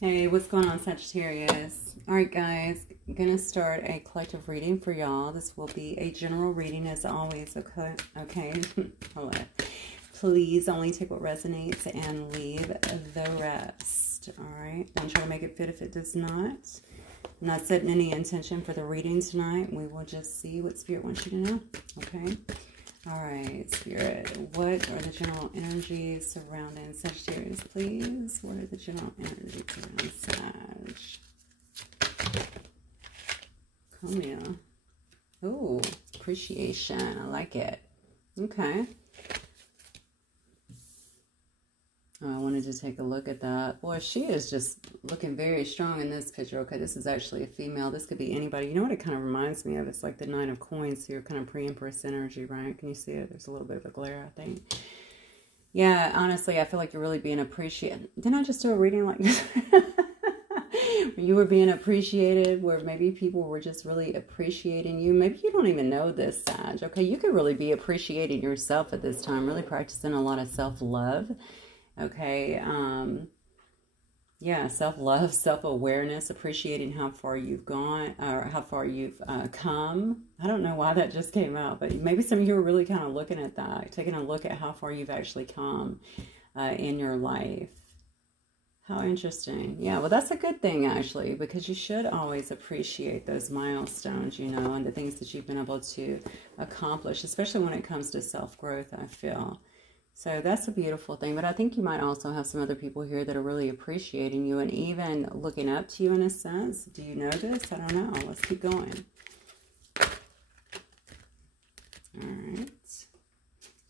Hey, what's going on, Sagittarius? All right, guys, I'm going to start a collective reading for y'all. This will be a general reading as always, okay? Hold on. Please only take what resonates and leave the rest, all right? Don't try to make it fit if it does not. I'm not setting any intention for the reading tonight. We will just see what Spirit wants you to know, okay? All right, Spirit, what are the general energies surrounding Sagittarius, please? What are the general energies surrounding Sag? Come here. Ooh, appreciation. I like it. Okay. I wanted to take a look at that. Boy, she is just looking very strong in this picture. Okay, this is actually a female. This could be anybody. You know what it kind of reminds me of? It's like the Nine of Coins here, kind of pre-Empress energy, right? Can you see it? There's a little bit of a glare, I think. Yeah, honestly, I feel like you're really being appreciated. Didn't I just do a reading like this? You were being appreciated, where maybe people were just really appreciating you. Maybe you don't even know this, Sag. Okay, you could really be appreciating yourself at this time, really practicing a lot of self-love. Okay, yeah, self-love, self-awareness, appreciating how far you've gone, or how far you've come. I don't know why that just came out, but maybe some of you are really kind of looking at that, taking a look at how far you've actually come in your life. How interesting. Yeah, well, that's a good thing, actually, because you should always appreciate those milestones, you know, and the things that you've been able to accomplish, especially when it comes to self-growth, I feel. So that's a beautiful thing. But I think you might also have some other people here that are really appreciating you and even looking up to you in a sense. Do you know this? I don't know. Let's keep going. All right.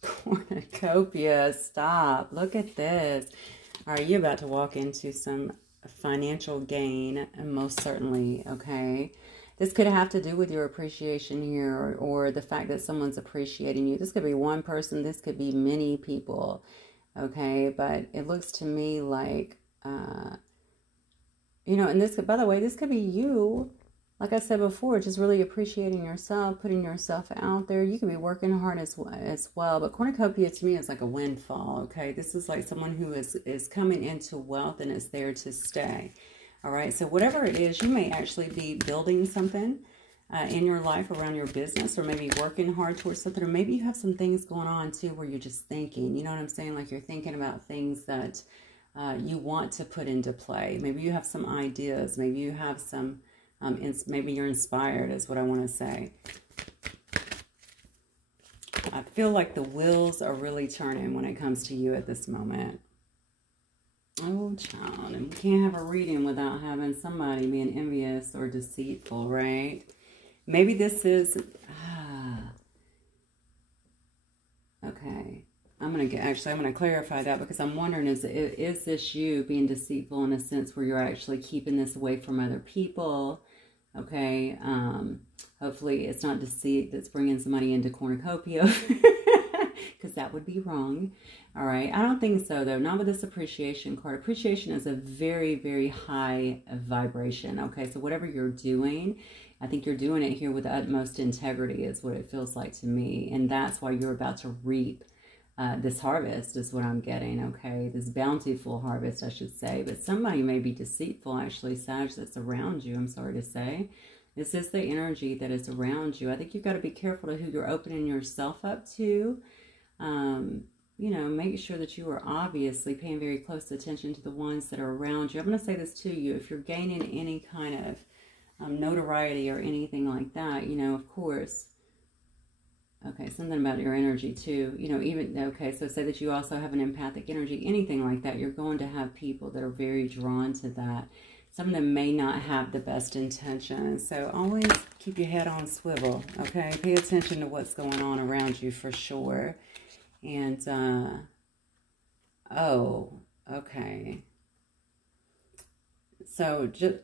Cornucopia, stop. Look at this. All right, you're about to walk into some financial gain, most certainly, okay? This could have to do with your appreciation here, or the fact that someone's appreciating you. This could be one person. This could be many people, okay? But it looks to me like, you know, and this could, by the way, this could be you, like I said before, just really appreciating yourself, putting yourself out there. You could be working hard as well. But cornucopia to me is like a windfall, okay? This is like someone who is coming into wealth and is there to stay. All right, so whatever it is, you may actually be building something in your life around your business, or maybe working hard towards something, or maybe you have some things going on too where you're just thinking, you know what I'm saying? Like you're thinking about things that you want to put into play. Maybe you have some ideas. Maybe you have some, maybe you're inspired is what I want to say. I feel like the wheels are really turning when it comes to you at this moment. Oh, child, and we can't have a reading without having somebody being envious or deceitful, right? Maybe this is, okay. I'm going to clarify that, because I'm wondering, is this you being deceitful in a sense where you're actually keeping this away from other people? Okay. Hopefully it's not deceit that's bringing somebody into cornucopia, because that would be wrong. All right. I don't think so, though. Not with this appreciation card. Appreciation is a very, very high vibration. Okay. So whatever you're doing, I think you're doing it here with utmost integrity is what it feels like to me. And that's why you're about to reap this harvest is what I'm getting. Okay. This bountiful harvest, I should say. But somebody may be deceitful, actually, Sag, that's around you. I'm sorry to say. This is the energy that is around you. I think you've got to be careful to who you're opening yourself up to. You know, make sure that you are obviously paying very close attention to the ones that are around you. I'm going to say this to you. If you're gaining any kind of notoriety or anything like that, you know, of course. Okay, something about your energy too. You know, even, okay, so say that you also have an empathic energy, anything like that. You're going to have people that are very drawn to that. Some of them may not have the best intentions. So always keep your head on swivel, okay? Pay attention to what's going on around you for sure. And, oh, okay. So just,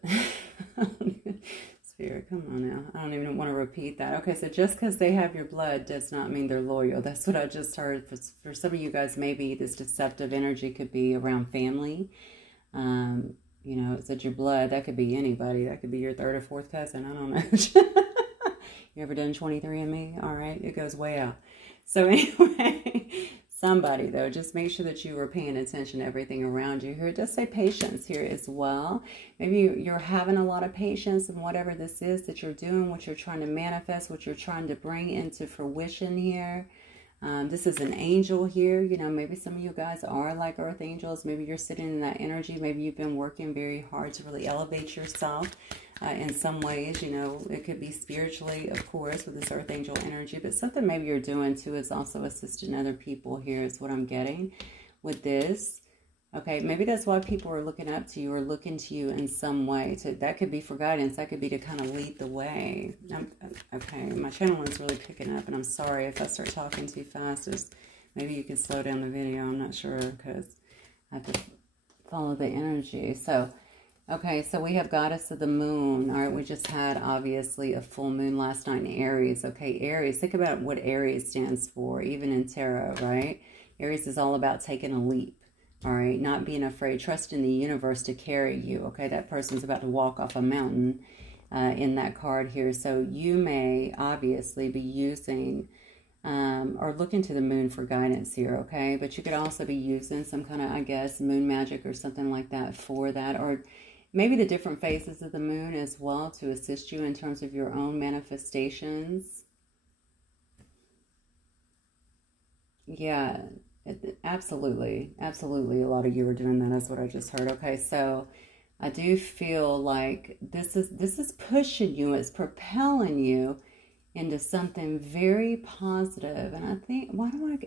Spirit, come on now. I don't even want to repeat that. Okay, so just because they have your blood does not mean they're loyal. That's what I just heard. For some of you guys, maybe this deceptive energy could be around family. You know, it said your blood. That could be anybody. That could be your third or fourth cousin. I don't know. You ever done 23andMe? All right, it goes way out. So anyway, somebody, though. Just make sure that you are paying attention to everything around you here. It does say patience here as well. Maybe you're having a lot of patience in whatever this is that you're doing, what you're trying to manifest, what you're trying to bring into fruition here. This is an angel here. You know, maybe some of you guys are like earth angels. Maybe you're sitting in that energy. Maybe you've been working very hard to really elevate yourself in some ways. You know, it could be spiritually, of course, with this earth angel energy. But something maybe you're doing too is also assisting other people here is what I'm getting with this. Okay, maybe that's why people are looking up to you or looking to you in some way. That could be for guidance. That could be to kind of lead the way. Okay, my channel is really picking up, and I'm sorry if I start talking too fast. Maybe you can slow down the video. I'm not sure because I have to follow the energy. So, okay, so we have Goddess of the Moon. All right, we just had, obviously, a full moon last night in Aries. Okay, Aries. Think about what Aries stands for, even in tarot, right? Aries is all about taking a leap. All right, not being afraid, trusting the universe to carry you. Okay, that person's about to walk off a mountain in that card here. So you may obviously be using or looking to the moon for guidance here, okay? But you could also be using some kind of, I guess, moon magic or something like that for that. Or maybe the different phases of the moon as well to assist you in terms of your own manifestations. Yeah. Absolutely. Absolutely. A lot of you are doing that. That's what I just heard. Okay. So I do feel like this is pushing you. It's propelling you into something very positive. And I think,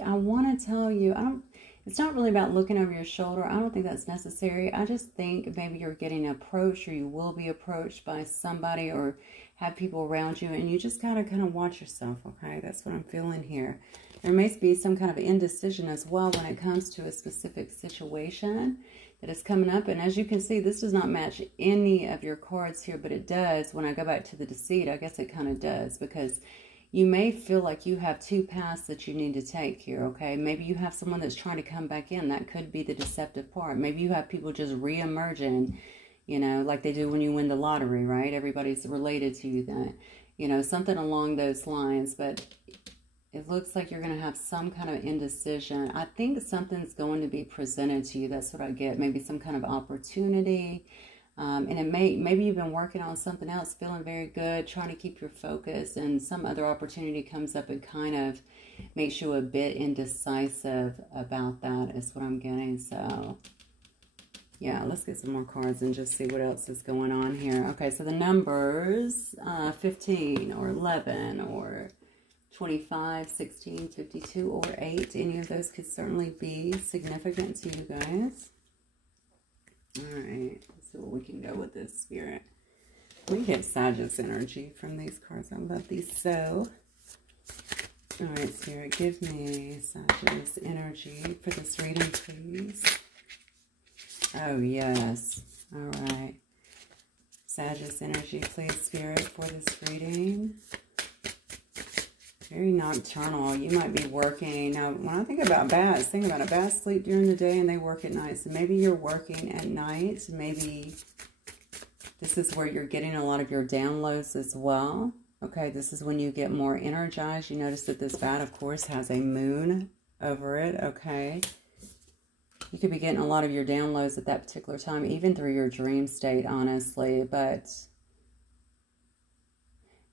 I want to tell you, it's not really about looking over your shoulder. I don't think that's necessary. I just think maybe you're getting approached or you will be approached by somebody or have people around you. And you just gotta kind of watch yourself. Okay. That's what I'm feeling here. There may be some kind of indecision as well when it comes to a specific situation that is coming up. And as you can see, this does not match any of your cards here, but it does. When I go back to the deceit, I guess it kind of does, because you may feel like you have two paths that you need to take here, okay? Maybe you have someone that's trying to come back in. That could be the deceptive part. Maybe you have people just re-emerging, you know, like they do when you win the lottery, right? Everybody's related to you then, you know, something along those lines. But it looks like you're going to have some kind of indecision. I think something's going to be presented to you. That's what I get. Maybe some kind of opportunity. And it maybe you've been working on something else, feeling very good, trying to keep your focus, and some other opportunity comes up and kind of makes you a bit indecisive about that, is what I'm getting. So, yeah, let's get some more cards and just see what else is going on here. Okay, so the numbers, 15 or 11 or 25, 16, 52, or 8. Any of those could certainly be significant to you guys. All right, let's see what we can go with this, Spirit. We get Sagittarius energy from these cards. I love these so. All right, Spirit, give me Sagittarius energy for this reading, please. Oh, yes. All right. Sagittarius energy, please, Spirit, for this reading. Very nocturnal. You might be working. Now, when I think about bats, think about it. Bats sleep during the day and they work at night. So maybe you're working at night. Maybe this is where you're getting a lot of your downloads as well. Okay, this is when you get more energized. You notice that this bat, of course, has a moon over it. Okay. You could be getting a lot of your downloads at that particular time, even through your dream state, honestly. But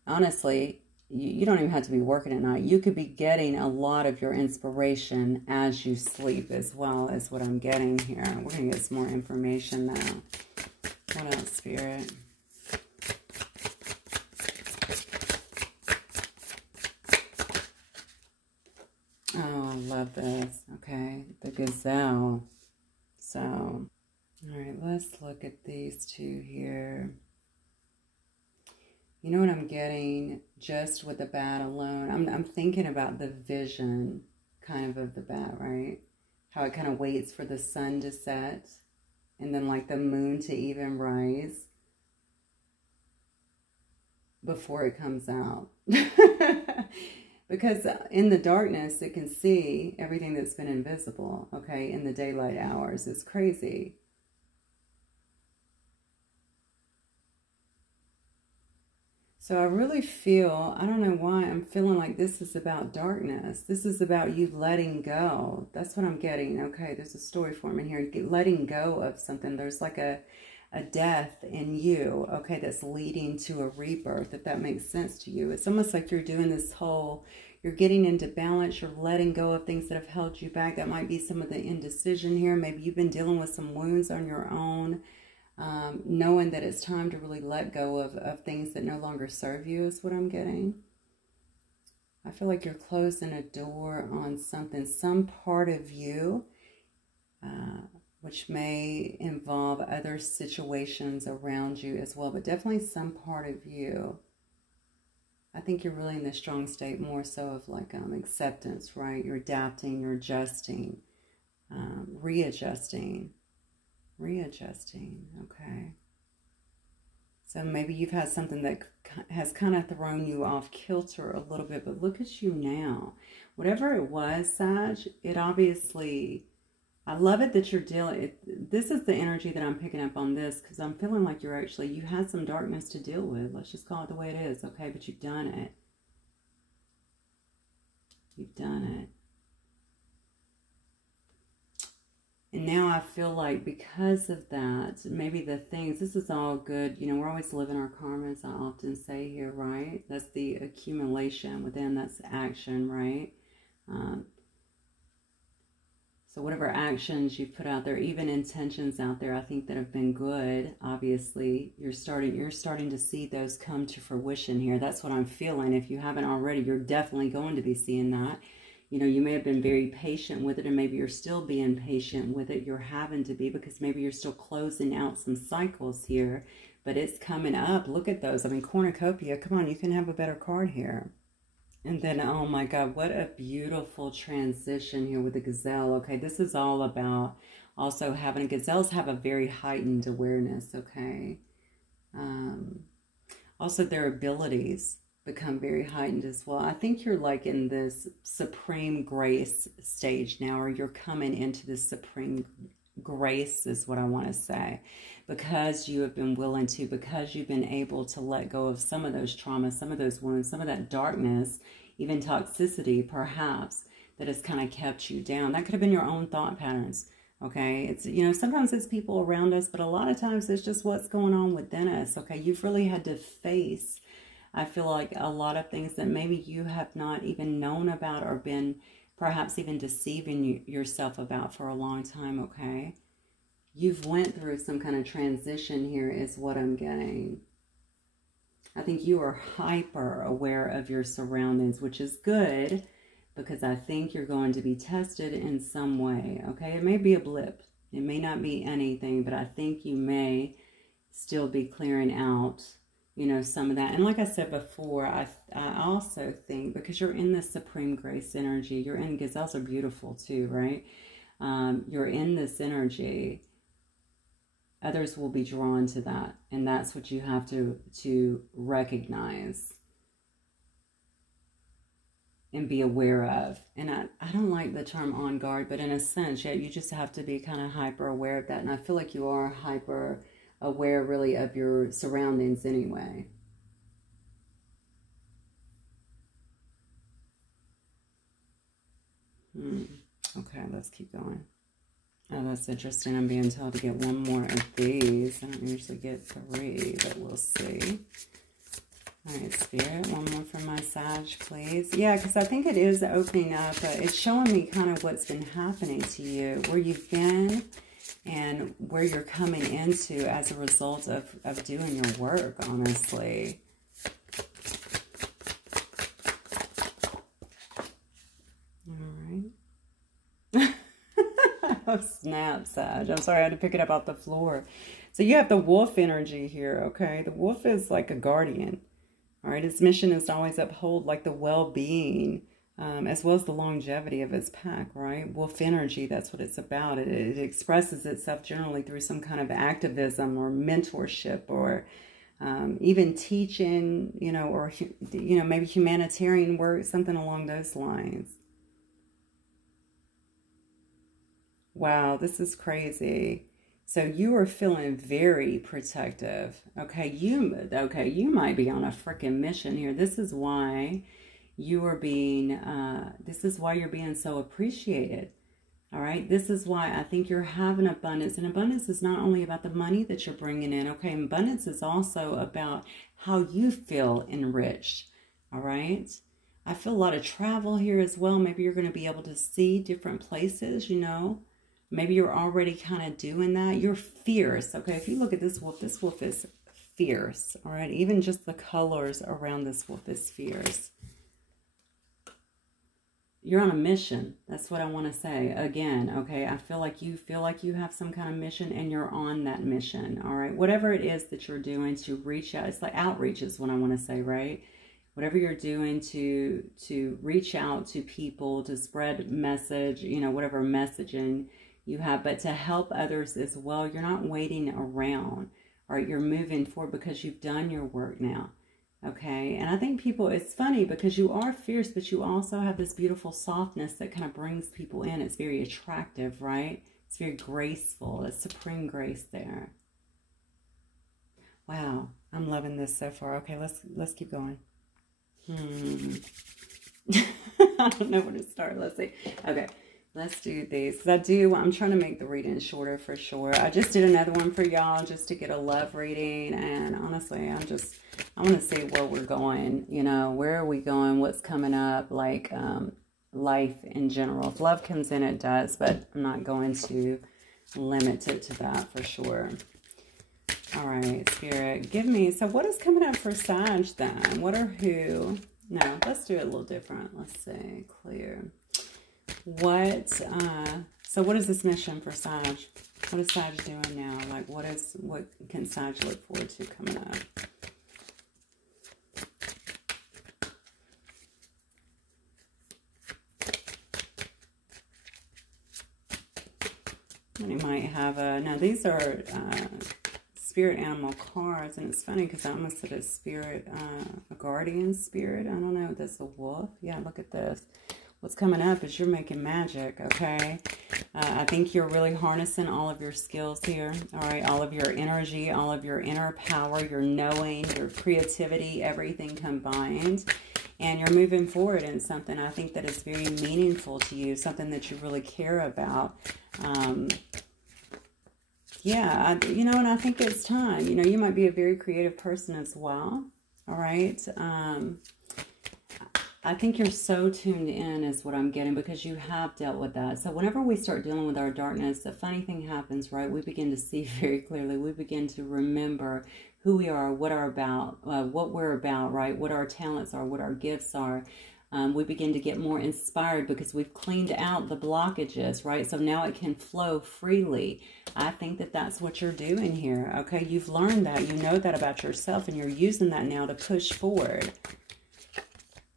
honestly, you don't even have to be working at night. You could be getting a lot of your inspiration as you sleep as well, is what I'm getting here. We're going to get some more information now. What else, Spirit? Oh, I love this. Okay, the gazelle. So, all right, let's look at these two here. You know what I'm getting just with the bat alone? I'm thinking about the vision kind of the bat, right? How it kind of waits for the sun to set and then like the moon to even rise before it comes out. Because in the darkness, it can see everything that's been invisible, okay, in the daylight hours. It's crazy. So I really feel, I don't know why, I'm feeling like this is about darkness. This is about you letting go. That's what I'm getting. Okay, there's a story forming here. Letting go of something. There's like a death in you, okay, that's leading to a rebirth, if that makes sense to you. It's almost like you're doing this whole, you're getting into balance, you're letting go of things that have held you back. That might be some of the indecision here. Maybe you've been dealing with some wounds on your own. Knowing that it's time to really let go of things that no longer serve you is what I'm getting. I feel like you're closing a door on something, some part of you, which may involve other situations around you as well, but definitely some part of you. I think you're really in a strong state more so of like acceptance, right? You're adapting, you're adjusting, readjusting, okay. So maybe you've had something that has kind of thrown you off kilter a little bit, but look at you now. Whatever it was, Sag, it obviously, I love it that you're dealing, this is the energy that I'm picking up on this, because I'm feeling like you had some darkness to deal with. Let's just call it the way it is, okay? But you've done it. You've done it. And now I feel like because of that, maybe the things, this is all good. You know, we're always living our karma, as I often say here, right? That's the accumulation within, that's action, right? So whatever actions you've put out there, even intentions out there, I think that have been good, obviously, you're starting to see those come to fruition here. That's what I'm feeling. If you haven't already, you're definitely going to be seeing that. You know, you may have been very patient with it, and maybe you're still being patient with it. You're having to be, because maybe you're still closing out some cycles here, but it's coming up. Look at those. I mean, cornucopia, come on, you can have a better card here. And then, oh my God, what a beautiful transition here with the gazelle. Okay, this is all about also having, gazelles have a very heightened awareness, okay? Also, their abilities become very heightened as well. I think you're like in this supreme grace stage now, or you're coming into this supreme grace is what I want to say, because you have been willing to, because you've been able to let go of some of those traumas, some of those wounds, some of that darkness, even toxicity perhaps, that has kind of kept you down. That could have been your own thought patterns, okay? It's, you know, sometimes it's people around us, but a lot of times it's just what's going on within us, okay? You've really had to face, I feel like, a lot of things that maybe you have not even known about, or been perhaps even deceiving yourself about for a long time, okay? You've went through some kind of transition here is what I'm getting. I think you are hyper aware of your surroundings, which is good, because I think you're going to be tested in some way, okay? It may be a blip. It may not be anything, but I think you may still be clearing out, you know, some of that. And like I said before, I also think, because you're in this supreme grace energy, you're in, gazelles are beautiful too, right? You're in this energy. Others will be drawn to that, and that's what you have to recognize and be aware of. And I don't like the term on guard, but in a sense, yeah, you just have to be kind of hyper aware of that. And I feel like you are hyper aware really of your surroundings anyway. Okay, let's keep going. Oh, that's interesting. I'm being told to get one more of these. I don't usually get 3, but we'll see. All right, Spirit, one more from my Sag, please. Yeah, because I think it is opening up. It's showing me kind of what's been happening to you, where you've been, and where you're coming into as a result of doing your work, honestly. Oh, snap, Sag. I'm sorry, I had to pick it up off the floor. So you have the wolf energy here, okay? The wolf is like a guardian, all right? Its mission is to always uphold like the well-being, as well as the longevity of its pack, right? Wolf energy, that's what it's about. It expresses itself generally through some kind of activism or mentorship, or even teaching, you know, or, you know, maybe humanitarian work, something along those lines. Wow, this is crazy. So you are feeling very protective. Okay, you might be on a freaking mission here. This is why you are being, this is why you're being so appreciated. All right, this is why I think you're having abundance. And abundance is not only about the money that you're bringing in. Okay, abundance is also about how you feel enriched. All right, I feel a lot of travel here as well. Maybe you're going to be able to see different places, you know. Maybe you're already kind of doing that. You're fierce. Okay, if you look at this wolf is fierce. All right, even just the colors around this wolf is fierce. You're on a mission. That's what I want to say. Again, okay, I feel like you have some kind of mission and you're on that mission, all right? Whatever it is that you're doing to reach out, it's like outreach is what I want to say, right? Whatever you're doing to reach out to people, to spread message, you know, whatever messaging you have, but to help others as well. You're not waiting around, all right? You're moving forward because you've done your work now. Okay, and I think people, it's funny because you are fierce, but you also have this beautiful softness that kind of brings people in. It's very attractive, right? It's very graceful. It's supreme grace there. Wow, I'm loving this so far. Okay, let's keep going. I don't know where to start. Let's see. Okay, let's do these. Because I'm trying to make the reading shorter for sure. I just did another one for y'all just to get a love reading. And honestly, I want to see where we're going. You know, where are we going? What's coming up? Like life in general. If love comes in, it does. But I'm not going to limit it to that for sure. All right, Spirit, give me. So what is coming up for Sag then? What or who? No, let's do it a little different. Let's see. Clear. What, so what is this mission for Sag? What is Sag doing now? Like, what can Sag look forward to coming up? And he might have a, now these are spirit animal cards, and it's funny because I almost said a spirit, a guardian spirit. I don't know, that's a wolf. Yeah, look at this. What's coming up is you're making magic, okay? I think you're really harnessing all of your skills here, all right? All of your energy, all of your inner power, your knowing, your creativity, everything combined. And you're moving forward in something I think that is very meaningful to you, something that you really care about. Yeah, you know, and I think it's time. You know, you might be a very creative person as well, all right? I think you're so tuned in is what I'm getting because you have dealt with that. So whenever we start dealing with our darkness, a funny thing happens, right? We begin to see very clearly. We begin to remember who we are, what we're about, right? What our talents are, what our gifts are. We begin to get more inspired because we've cleaned out the blockages, right? So now it can flow freely. I think that that's what you're doing here, okay? You've learned that. You know that about yourself, and you're using that now to push forward.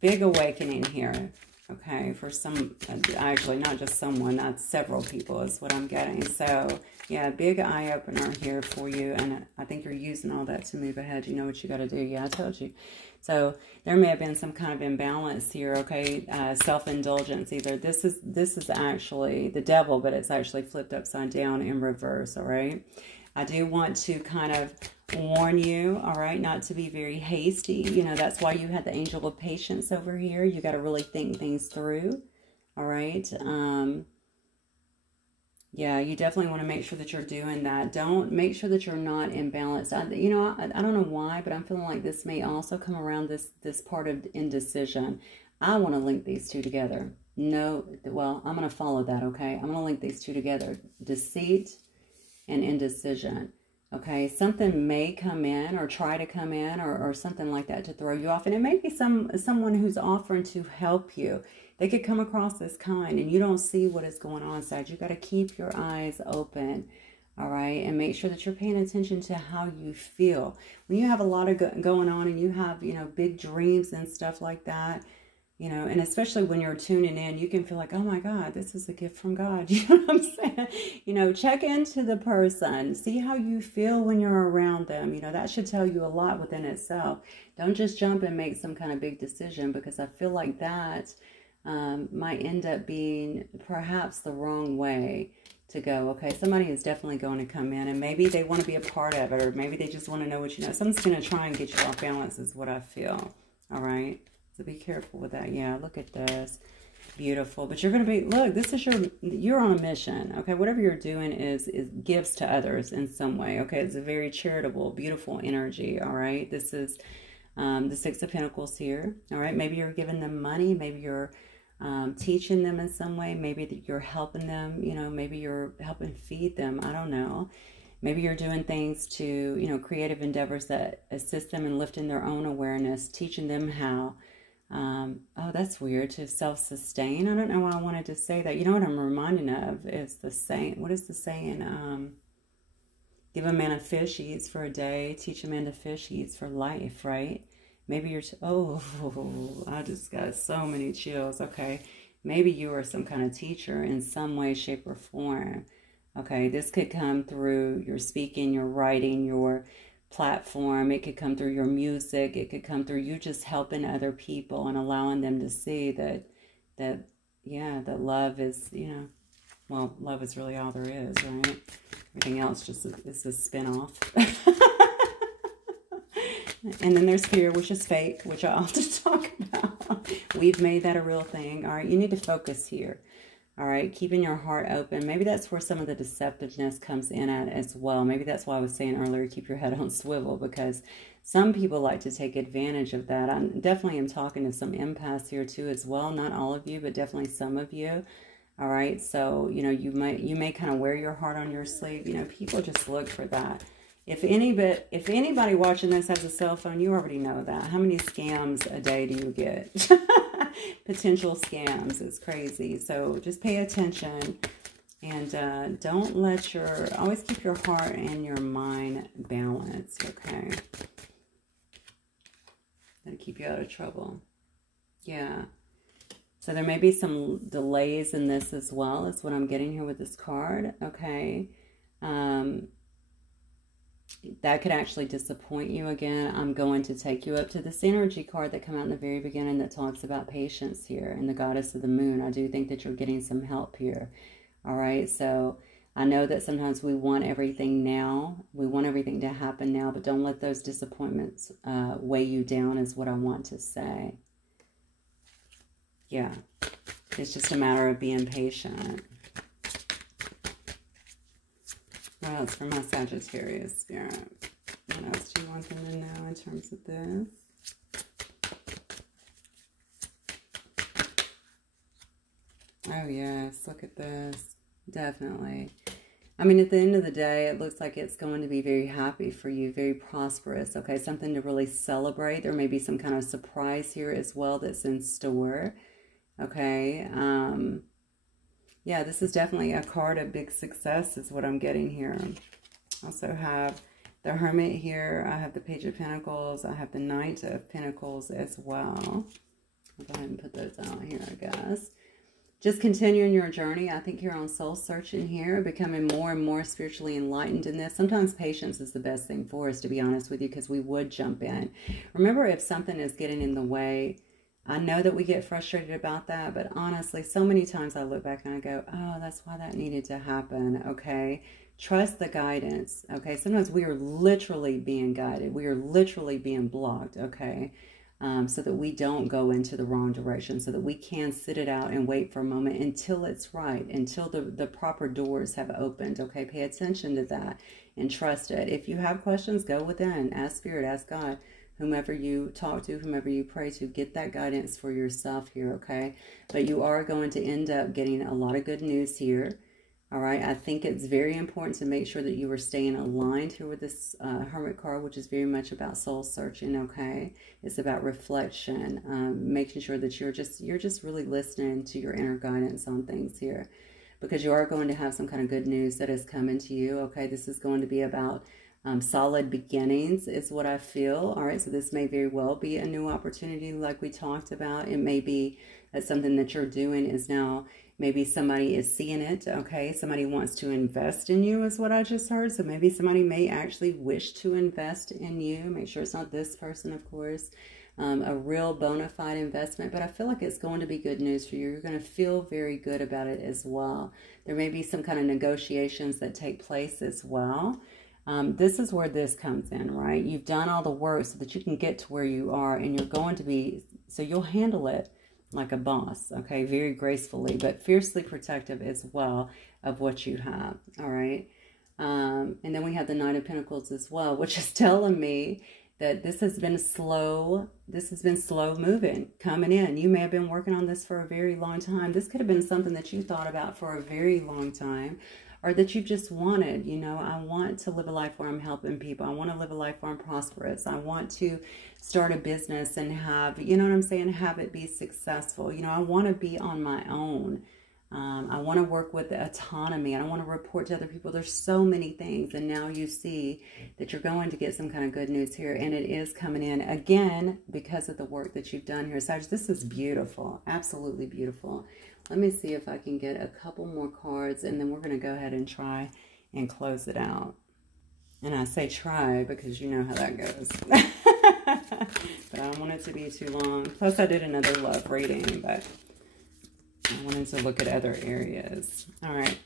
Big awakening here, okay, for some, actually not just someone, that's several people is what I'm getting. So, yeah, big eye-opener here for you, and I think you're using all that to move ahead. You know what you got to do. Yeah, I told you. So, there may have been some kind of imbalance here, okay, self-indulgence either. This is actually the devil, but it's actually flipped upside down in reverse, all right? I do want to kind of warn you, all right, not to be very hasty. You know, that's why you had the angel of patience over here. You got to really think things through, all right? Yeah, you definitely want to make sure that you're doing that. Make sure that you're not imbalanced. I don't know why, but I'm feeling like this may also come around this part of indecision. I want to link these two together. No, well, I'm going to follow that, okay? I'm going to link these two together. Deceit and indecision. Okay, something may come in or try to come in or something like that to throw you off. And it may be someone who's offering to help you. They could come across as kind and you don't see what is going on inside. You got to keep your eyes open, all right? And make sure that you're paying attention to how you feel. When you have a lot of going on and you have, you know, big dreams and stuff like that, you know, and especially when you're tuning in, you can feel like, oh my God, this is a gift from God. You know what I'm saying? You know, check into the person. See how you feel when you're around them. You know, that should tell you a lot within itself. Don't just jump and make some kind of big decision, because I feel like that might end up being perhaps the wrong way to go, okay? Somebody is definitely going to come in, and maybe they want to be a part of it, or maybe they just want to know what you know. Someone's going to try and get you off balance is what I feel, all right? So be careful with that. Yeah, look at this. Beautiful. But you're going to be, look, this is you're on a mission, okay? Whatever you're doing is gives to others in some way, okay? It's a very charitable, beautiful energy, all right? This is the Six of Pentacles here, all right? Maybe you're giving them money. Maybe you're teaching them in some way. Maybe you're helping them, you know, maybe you're helping feed them. I don't know. Maybe you're doing things to, you know, creative endeavors that assist them in lifting their own awareness, teaching them how, oh, that's weird, to self-sustain. I don't know why I wanted to say that. You know what I'm reminded of is the saying, what is the saying? Give a man a fish, he eats for a day. Teach a man to fish, he eats for life, right? Maybe you're, oh, I just got so many chills, okay? Maybe you are some kind of teacher in some way, shape, or form, okay? This could come through your speaking, your writing, your platform. It could come through your music. It could come through you just helping other people and allowing them to see that yeah, that love is, you know, well, love is really all there is, right? Everything else just is a spin-off. And then there's fear, which is fake, which I often talk about. We've made that a real thing. All right, you need to focus here. All right, keeping your heart open. Maybe that's where some of the deceptiveness comes in at as well. Maybe that's why I was saying earlier, keep your head on swivel, because some people like to take advantage of that. I definitely am talking to some empaths here too as well. Not all of you, but definitely some of you. All right, so, you know, you may kind of wear your heart on your sleeve. You know, people just look for that. If anybody watching this has a cell phone, you already know that. How many scams a day do you get? Potential scams is crazy. So just pay attention, and don't let always keep your heart and your mind balanced, okay? That'll keep you out of trouble. Yeah. So there may be some delays in this as well, is what I'm getting here with this card, okay? That could actually disappoint you again. I'm going to take you up to this energy card that came out in the very beginning that talks about patience here and the goddess of the moon. I do think that you're getting some help here. All right. So I know that sometimes we want everything now. We want everything to happen now, but don't let those disappointments weigh you down is what I want to say. Yeah. It's just a matter of being patient. What else for my Sagittarius spirit? What else do you want them to know in terms of this? Oh, yes. Look at this. Definitely. I mean, at the end of the day, it looks like it's going to be very happy for you, very prosperous, okay? Something to really celebrate. There may be some kind of surprise here as well that's in store, okay? Yeah, this is definitely a card of big success is what I'm getting here. I also have the Hermit here. I have the Page of Pentacles. I have the Knight of Pentacles as well. I'll go ahead and put those out here, I guess. Just continuing your journey. I think you're on soul searching here, becoming more and more spiritually enlightened in this. Sometimes patience is the best thing for us, to be honest with you, because we would jump in. Remember, if something is getting in the way, I know that we get frustrated about that, but honestly, so many times I look back and I go, oh, that's why that needed to happen, okay? Trust the guidance, okay? Sometimes we are literally being guided. We are literally being blocked, okay? So that we don't go into the wrong direction, so that we can sit it out and wait for a moment until it's right, until the proper doors have opened, okay? Pay attention to that and trust it. If you have questions, go within, ask Spirit, ask God. Whomever you talk to, whomever you pray to, get that guidance for yourself here, okay? But you are going to end up getting a lot of good news here, all right? I think it's very important to make sure that you are staying aligned here with this Hermit card, which is very much about soul searching, okay? It's about reflection, making sure that you're just really listening to your inner guidance on things here, because you are going to have some kind of good news that is coming to you, okay? This is going to be about solid beginnings is what I feel. All right, so this may very well be a new opportunity like we talked about. It may be that something that you're doing is now, maybe somebody is seeing it, okay? Somebody wants to invest in you is what I just heard. So maybe somebody may actually wish to invest in you. Make sure it's not this person, of course. a real bona fide investment, but I feel like it's going to be good news for you. You're going to feel very good about it as well. There may be some kind of negotiations that take place as well. This is where this comes in, right? You've done all the work so that you can get to where you are, and you're going to be, so you'll handle it like a boss, okay? Very gracefully, but fiercely protective as well of what you have, all right? And then we have the Knight of Pentacles as well, which is telling me that this has been slow moving, coming in. You may have been working on this for a very long time. This could have been something that you thought about for a very long time, or that you just wanted. You know, I want to live a life where I'm helping people. I want to live a life where I'm prosperous. I want to start a business and have, you know what I'm saying, have it be successful. You know, I want to be on my own. I want to work with the autonomy. I don't want to report to other people. There's so many things. And now you see that you're going to get some kind of good news here. And it is coming in again because of the work that you've done here. Sag, this is beautiful. Absolutely beautiful. Let me see if I can get a couple more cards. And then we're going to go ahead and try and close it out. And I say try because you know how that goes. But I don't want it to be too long. Plus I did another love reading, but I wanted to look at other areas. All right.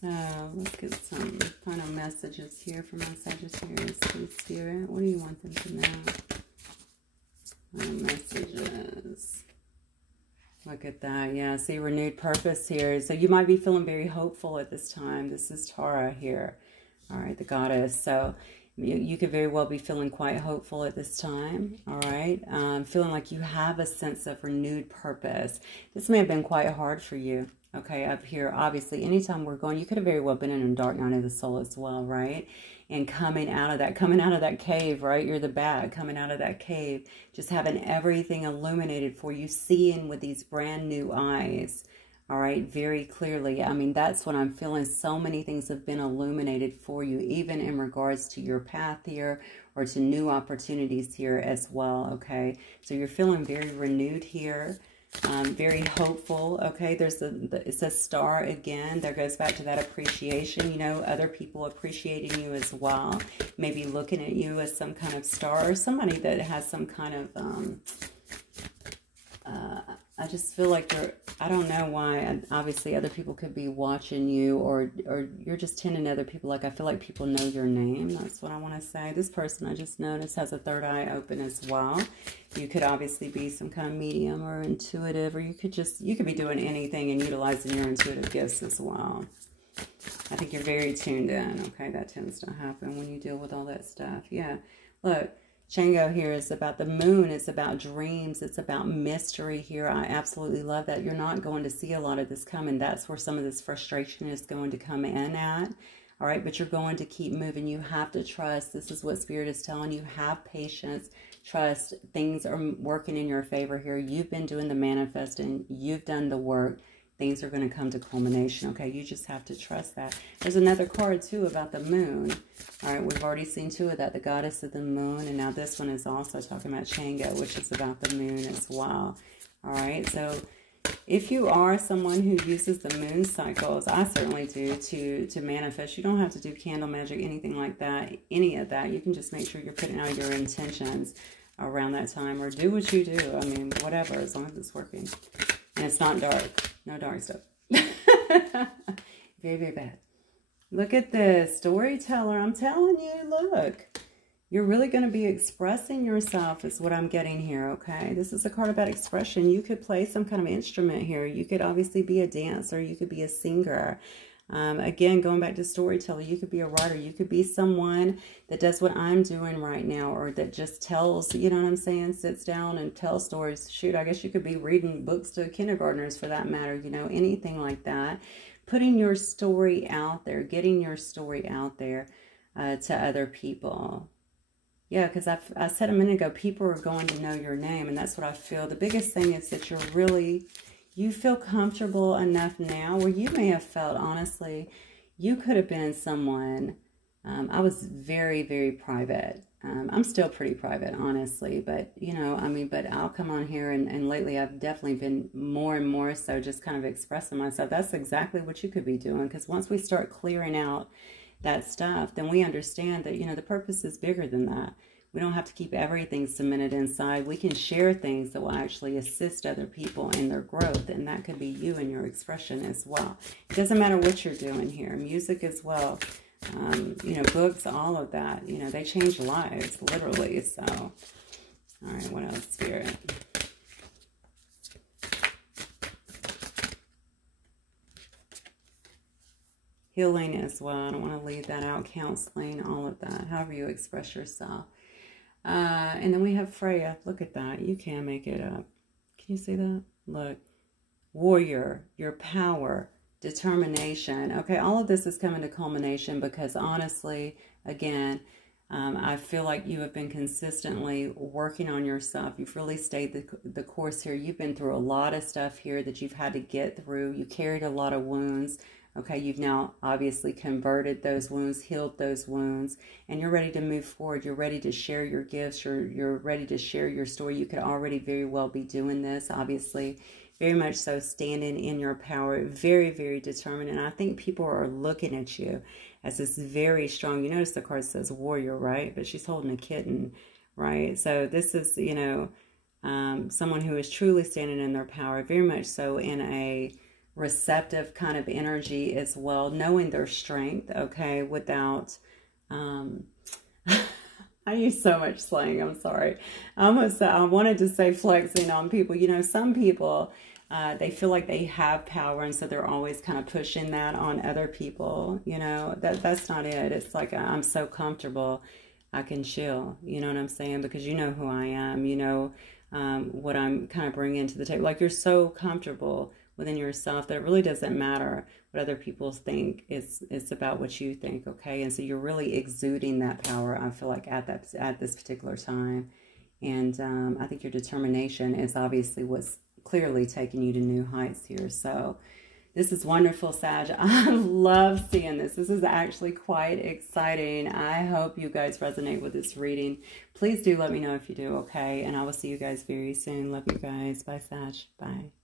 So let's get some final messages here from my Sagittarius Spirit. What do you want them to know? Final messages. Look at that. Yeah, see, renewed purpose here. So you might be feeling very hopeful at this time. This is Tara here. All right, the goddess. So you could very well be feeling quite hopeful at this time, all right? Feeling like you have a sense of renewed purpose. This may have been quite hard for you, okay, up here. Obviously, anytime we're going, you could have very well been in a dark night of the soul as well, right? And coming out of that cave, right? You're the bat, coming out of that cave, just having everything illuminated for you, seeing with these brand new eyes, all right, very clearly. I mean, that's what I'm feeling. So many things have been illuminated for you, even in regards to your path here or to new opportunities here as well, okay? So you're feeling very renewed here, very hopeful, okay? There's it says star again. There goes back to that appreciation, you know, other people appreciating you as well. Maybe looking at you as some kind of star or somebody that has some kind of, I just feel like you're, I don't know why, obviously other people could be watching you or you're just tending to other people. Like I feel like people know your name. That's what I want to say. This person I just noticed has a third eye open as well. You could obviously be some kind of medium or intuitive, or you could be doing anything and utilizing your intuitive gifts as well. I think you're very tuned in. Okay, that tends to happen when you deal with all that stuff. Yeah, look. Chango here is about the moon. It's about dreams. It's about mystery here. I absolutely love that. You're not going to see a lot of this coming. That's where some of this frustration is going to come in at. All right, but you're going to keep moving. You have to trust. This is what Spirit is telling you. Have patience. Trust. Things are working in your favor here. You've been doing the manifesting. You've done the work. Things are going to come to culmination, okay? You just have to trust that. There's another card, too, about the moon. All right, we've already seen two of that, the goddess of the moon, and now this one is also talking about Chango, which is about the moon as well. All right, so if you are someone who uses the moon cycles, I certainly do, to manifest. You don't have to do candle magic, anything like that, any of that. You can just make sure you're putting out your intentions around that time, or do what you do. I mean, whatever, as long as it's working. And it's not dark. No dark stuff. Very, very bad. Look at this. Storyteller. I'm telling you, look. You're really going to be expressing yourself is what I'm getting here, okay? This is a card about expression. You could play some kind of instrument here. You could obviously be a dancer. You could be a singer. Again, going back to storyteller, you could be a writer. You could be someone that does what I'm doing right now, or that just tells, you know what I'm saying, sits down and tells stories. Shoot, I guess you could be reading books to kindergartners for that matter, you know, anything like that. Putting your story out there, getting your story out there to other people. Yeah, because I said a minute ago, people are going to know your name, and that's what I feel. The biggest thing is that you feel comfortable enough now where you may have felt, honestly, you could have been someone, I was very, very private. I'm still pretty private, honestly, but, you know, I mean, but I'll come on here and lately I've definitely been more and more so just kind of expressing myself. That's exactly what you could be doing, because once we start clearing out that stuff, then we understand that, you know, the purpose is bigger than that. We don't have to keep everything cemented inside. We can share things that will actually assist other people in their growth. And that could be you and your expression as well. It doesn't matter what you're doing here. Music as well. You know, books, all of that. You know, they change lives, literally. So, all right, what else, Spirit? Healing as well. I don't want to leave that out. Counseling, all of that. However you express yourself. And then we have Freya. Look at that. You can make it up. Can you see that? Look. Warrior. Your power. Determination. Okay, all of this is coming to culmination because honestly, again, I feel like you have been consistently working on yourself. You've really stayed the course here. You've been through a lot of stuff here that you've had to get through. You carried a lot of wounds. Okay, you've now obviously converted those wounds, healed those wounds, and you're ready to move forward. You're ready to share your gifts. You're ready to share your story. You could already very well be doing this, obviously. Very much so, standing in your power, very, very determined. And I think people are looking at you as this very strong. You notice the card says warrior, right? But she's holding a kitten, right? So this is, you know, someone who is truly standing in their power, very much so in a receptive kind of energy as well, knowing their strength, okay, without, I use so much slang, I'm sorry. I wanted to say flexing on people. You know, some people, they feel like they have power, and so they're always kind of pushing that on other people. You know, that's not it. It's like, I'm so comfortable, I can chill. You know what I'm saying? Because you know who I am. You know what I'm kind of bringing to the table. Like, you're so comfortable within yourself that it really doesn't matter what other people think. It's about what you think, okay? And so you're really exuding that power, I feel like, at this particular time. And I think your determination is obviously what's clearly taking you to new heights here. So this is wonderful, Sag. I love seeing this. This is actually quite exciting. I hope you guys resonate with this reading. Please do let me know if you do, okay? And I will see you guys very soon. Love you guys. Bye, Sag. Bye.